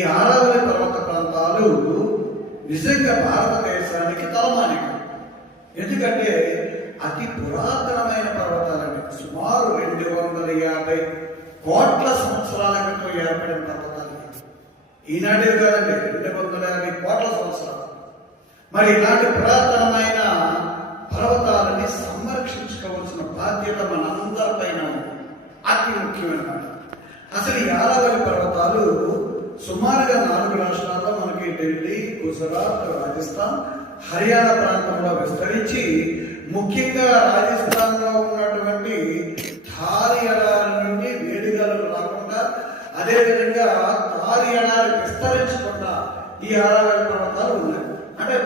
ఈ ఆరావళి పర్వత ప్రాంతాలు నిజంగా భారతదేశానికి తలమానిక. ఎందుకంటే అతి పురాతనమైన పర్వతాలని, సుమారు 250 కోట్ల సంవత్సరాల క్రితం ఏర్పడిన పర్వతాలు. ఈనాడే కాదండి, 250 కోట్ల సంవత్సరాలు. మరి ఇలాంటి పురాతనమైన పర్వతాలని సంరక్షించుకోవాల్సిన బాధ్యత మనందరిపైన అతి ముఖ్యమైన. అసలు ఈ ఆరావళి పర్వతాలు సుమారుగా 4 రాష్ట్రాల్లో మనకి ఢిల్లీ, గుజరాత్, రాజస్థాన్, హర్యానా ప్రాంతంలో విస్తరించి, ముఖ్యంగా రాజస్థాన్ లో ఉన్నటువంటి థారి ఎడారి నుండి వేడిగాలు రాకుండా, అదేవిధంగా థారి ఎడారి విస్తరించకుండా ఈ ఆరావళి పర్వతాలు ఉన్నాయి. అంటే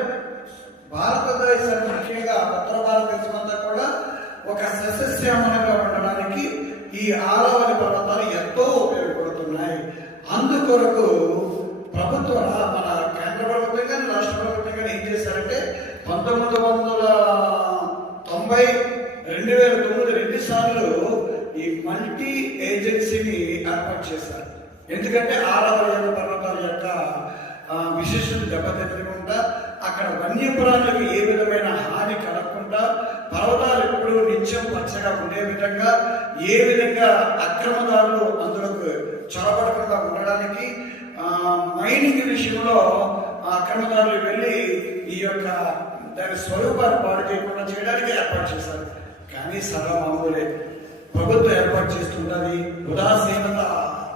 భారతదేశం, ముఖ్యంగా ఉత్తర భారతదేశం అంతా కూడా ఒక సస్యశ్యామలంగా ఉండడానికి ఈ ఆరావళి పర్వతాలు ఎంతో ఉపయోగపడుతున్నాయి. అందుకొరకు ప్రభుత్వం, మన కేంద్ర ప్రభుత్వం కానీ రాష్ట్ర ప్రభుత్వం కానీ ఏం చేశారంటే 1990, 2009 2 సార్లు ఈ మల్టీ ఏజెన్సీని ఏర్పాటు చేశారు. ఎందుకంటే ఆరావళి పర్వతాల యొక్క విశేషం దెబ్బతినకుండా, అక్కడ వన్యప్రాణులకు ఏ విధమైన హాని కలగకుండా, పర్వతాలు ఎప్పుడూ నిత్యం పచ్చగా ఉండే విధంగా, ఏ విధంగా అక్రమదారులు అందులోకి చొరబడకుండా ఉండడానికి, మైనింగ్ విషయంలో అక్రమదారులు వెళ్ళి ఈ యొక్క దాని స్వరూపాన్ని పాడు చేయకుండా చేయడానికి ఏర్పాటు చేశారు. కానీ సర్వమామూలే ప్రభుత్వం ఏర్పాటు చేస్తుంటుంది, ఉదాసీనత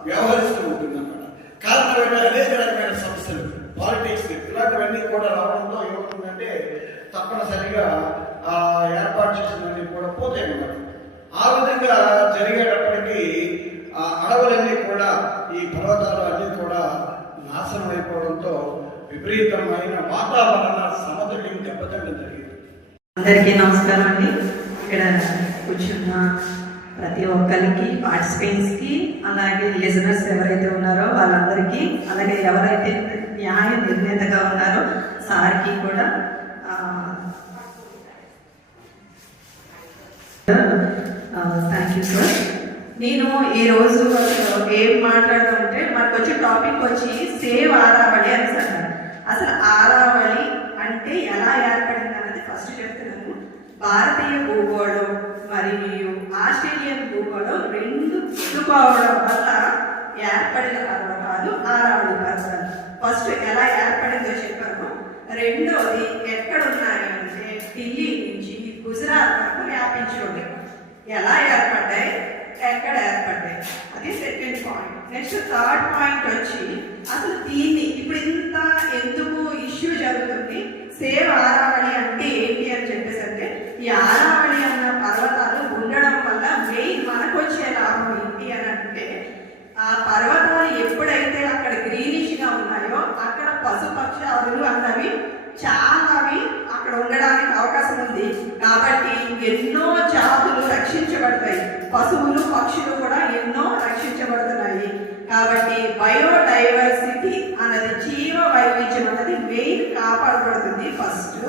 వ్యవహరిస్తూ ఉంటుంది అన్నమాట. కారణం ఏంటంటే అనేక రకమైన సమస్యలు, పాలిటిక్స్ ఇలాంటివన్నీ కూడా రావడంతో ఏమవుతుందంటే తప్పనిసరిగా ఏర్పాటు చేసినవన్నీ కూడా పోతాయి అన్నమాట. ఆ విధంగా జరిగేటప్పటికీ అడవులన్నీ కూడా, ఈ పర్వతాలు అన్నీ కూడా నాశనం అయిపోవడంతో విపరీతమైన వాతావరణ సమతుల్యం దెబ్బతింటం జరిగింది. అందరికీ నమస్కారం అండి. ఇక్కడ కూర్చున్న ప్రతి ఒక్కరికి, పార్టిసిపెంట్స్కి, అలాగే లిజనర్స్ ఎవరైతే ఉన్నారో వాళ్ళందరికీ, అలాగే ఎవరైతే న్యాయ నిర్ణేతగా ఉన్నారో సార్కి కూడా థ్యాంక్ యూ సార్. నేను ఈరోజు ఏం మాట్లాడదామంటే, మనకు వచ్చే టాపిక్ వచ్చి సేవ్ ఆరావళి అని సార్. అసలు ఆరావళి అంటే ఎలా ఏర్పడింది అన్నది ఫస్ట్ చెప్తున్నాను. భారతీయ భూగోళం మరియు ఆస్ట్రేలియన్ భూగోళం 2 చుట్టుకోవడం వల్ల ఏర్పడిన పర్వతాలు ఆరావళి పర్వతాలు. ఫస్ట్ ఎలా ఏర్పడిందో చెప్పాను. రెండోది ఎక్కడ ఉన్నాయి అంటే ఢిల్లీ నుంచి గుజరాత్ వరకు వ్యాపించి ఉంది. ఎలా ఏర్పడ్డాయి, ఎక్కడ ఏర్పడ్డాయి, అది second point. Next third point వచ్చి అసలు దీన్ని ఇప్పుడు ఇంత ఎందుకు ఇష్యూ జరుగుతుంది, సేవ్ ఆరావళి అంటే ఏంటి అని చెప్పేసి అంటే, ఈ ఆరావళి అన్న పర్వతాలు ఉండడం వల్ల మెయిన్ మనకు వచ్చే లాభం ఏంటి అని అంటే, ఆ పర్వతాలు ఎప్పుడైతే అక్కడ గ్రీనిష్గా ఉన్నాయో అక్కడ పశుపక్షాదులు అన్నవి చాలావి అక్కడ ఉండడానికి అవకాశం ఉంది. కాబట్టి ఎన్నో జాతులు రక్షించబడతాయి, పశువులు పక్షులు కూడా ఎన్నో రక్షించబడుతున్నాయి. కాబట్టి బయోడైవర్సిటీ అన్నది, జీవ వైవిధ్యం అన్నది మెయిన్ కాపాడబడుతుంది ఫస్ట్.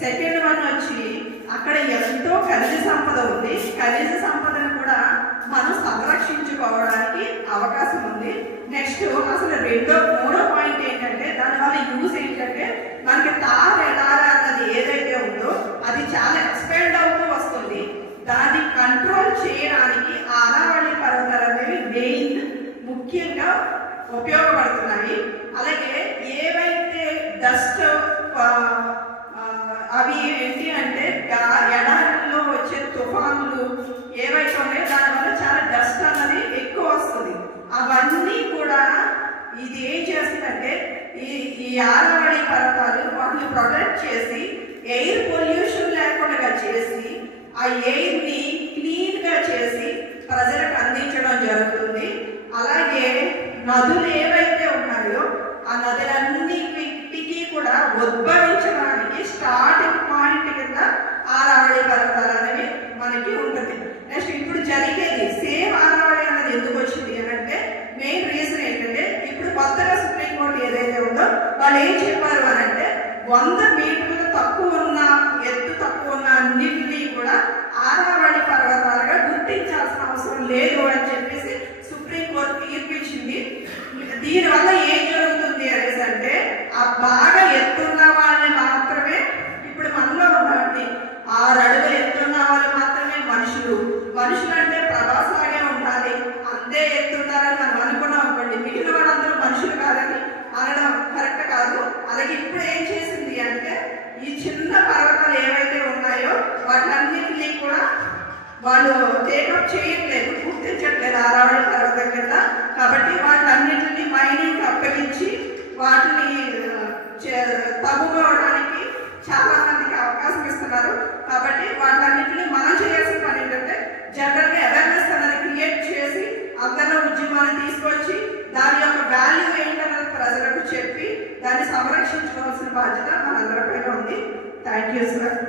సెకండ్ వన్ వచ్చి అక్కడ ఎంతో ఖనిజ సంపద ఉంది. ఖనిజ సంపదను కూడా మనం సంరక్షించుకోవడానికి అవకాశం ఉంది. నెక్స్ట్ అసలు మూడో పాయింట్ ఏంటంటే, దానివల్ల యూజ్ ఏంటంటే, మనకి తార్ ఎడారి అన్నది ఏదైతే ఉందో అది చాలా ఎక్స్పాండ్ అవుతూ వస్తుంది. దాన్ని కంట్రోల్ చేయడానికి ఆరావళి పర్వతాలు అనేవి మెయిన్ ముఖ్యంగా ఉపయోగపడుతున్నాయి. అలాగే ఏవైతే డస్ట్ అవి ఏంటి అంటే, ఎడారిలో వచ్చే తుఫానులు ఏవైతే ఉన్నాయో దానివల్ల చాలా డస్ట్ అన్నది ఎక్కువ వస్తుంది. అవన్నీ కూడా ఇది ఏం చేస్తుందంటే, ఈ ఆరావళి పర్వతాలు వాటిని ప్రొటెక్ట్ చేసి, ఎయిర్ పొల్యూషన్ లేకుండా చేసి, ఆ ఎయిర్ని క్లీన్గా చేసి ప్రజలకు అందించడం జరుగుతుంది. అలాగే నదులు ఏవైతే ఉన్నాయో ఆ నదులన్నిటికీ కూడా ఉద్భవించడానికి స్టార్టింగ్ పాయింట్ కింద ఆరావళి పర్వతాలు అనేవి మనకి ఉంటుంది. నెక్స్ట్ ఇప్పుడు జరిగేది సేవ్ ఆరావళి అన్నది ఎందుకు వచ్చింది అని అంటే, మెయిన్ రీజన్ ఏంటంటే, ఇప్పుడు కొత్తగా సుప్రీంకోర్టు ఏదైతే ఉందో వాళ్ళు ఏం చెప్పారు అని అంటే, 100 మీటర్లు తక్కువ ఉన్న ఎత్తు తక్కువ ఉన్న అన్నింటినీ కూడా ఆరావళి పర్వతాలుగా గుర్తించాల్సిన అవసరం లేదు అని చెప్పేసి సుప్రీంకోర్టు తీర్పిచ్చింది. దీనివల్ల ఏం జరుగుతుంది ఉన్నారని మనం అనుకున్నాం అనుకోండి, మిగిలిన వాళ్ళందరూ మనుషులు కాదని అనడం కరెక్ట్ కాదు. అలాగే ఇప్పుడు ఏం చేసింది అంటే ఈ చిన్న పర్వతాలు ఏవైతే ఉన్నాయో వాటన్నిటినీ కూడా వాళ్ళు టేకప్ చేయట్లేదు, గుర్తించట్లేదు ఆరావళి పర్వతం కింద. కాబట్టి వాటన్నిటిని మైనింగ్ అప్పగించి వాటిని తగ్గుకోవడానికి చాలా మందికి అవకాశం ఇస్తున్నారు. కాబట్టి వాటన్నిటిని మనం చేయాల్సిన పని ఏంటంటే జనరల్గా అవేర్నెస్ అనేది క్రియేట్ చేసి అందరిలో ఉద్యమాన్ని తీసుకొచ్చి దాని యొక్క వాల్యూ ఏంటన్నది ప్రజలకు చెప్పి దాన్ని సంరక్షించుకోవాల్సిన బాధ్యత మనందరిపైన ఉంది. Thank you sir.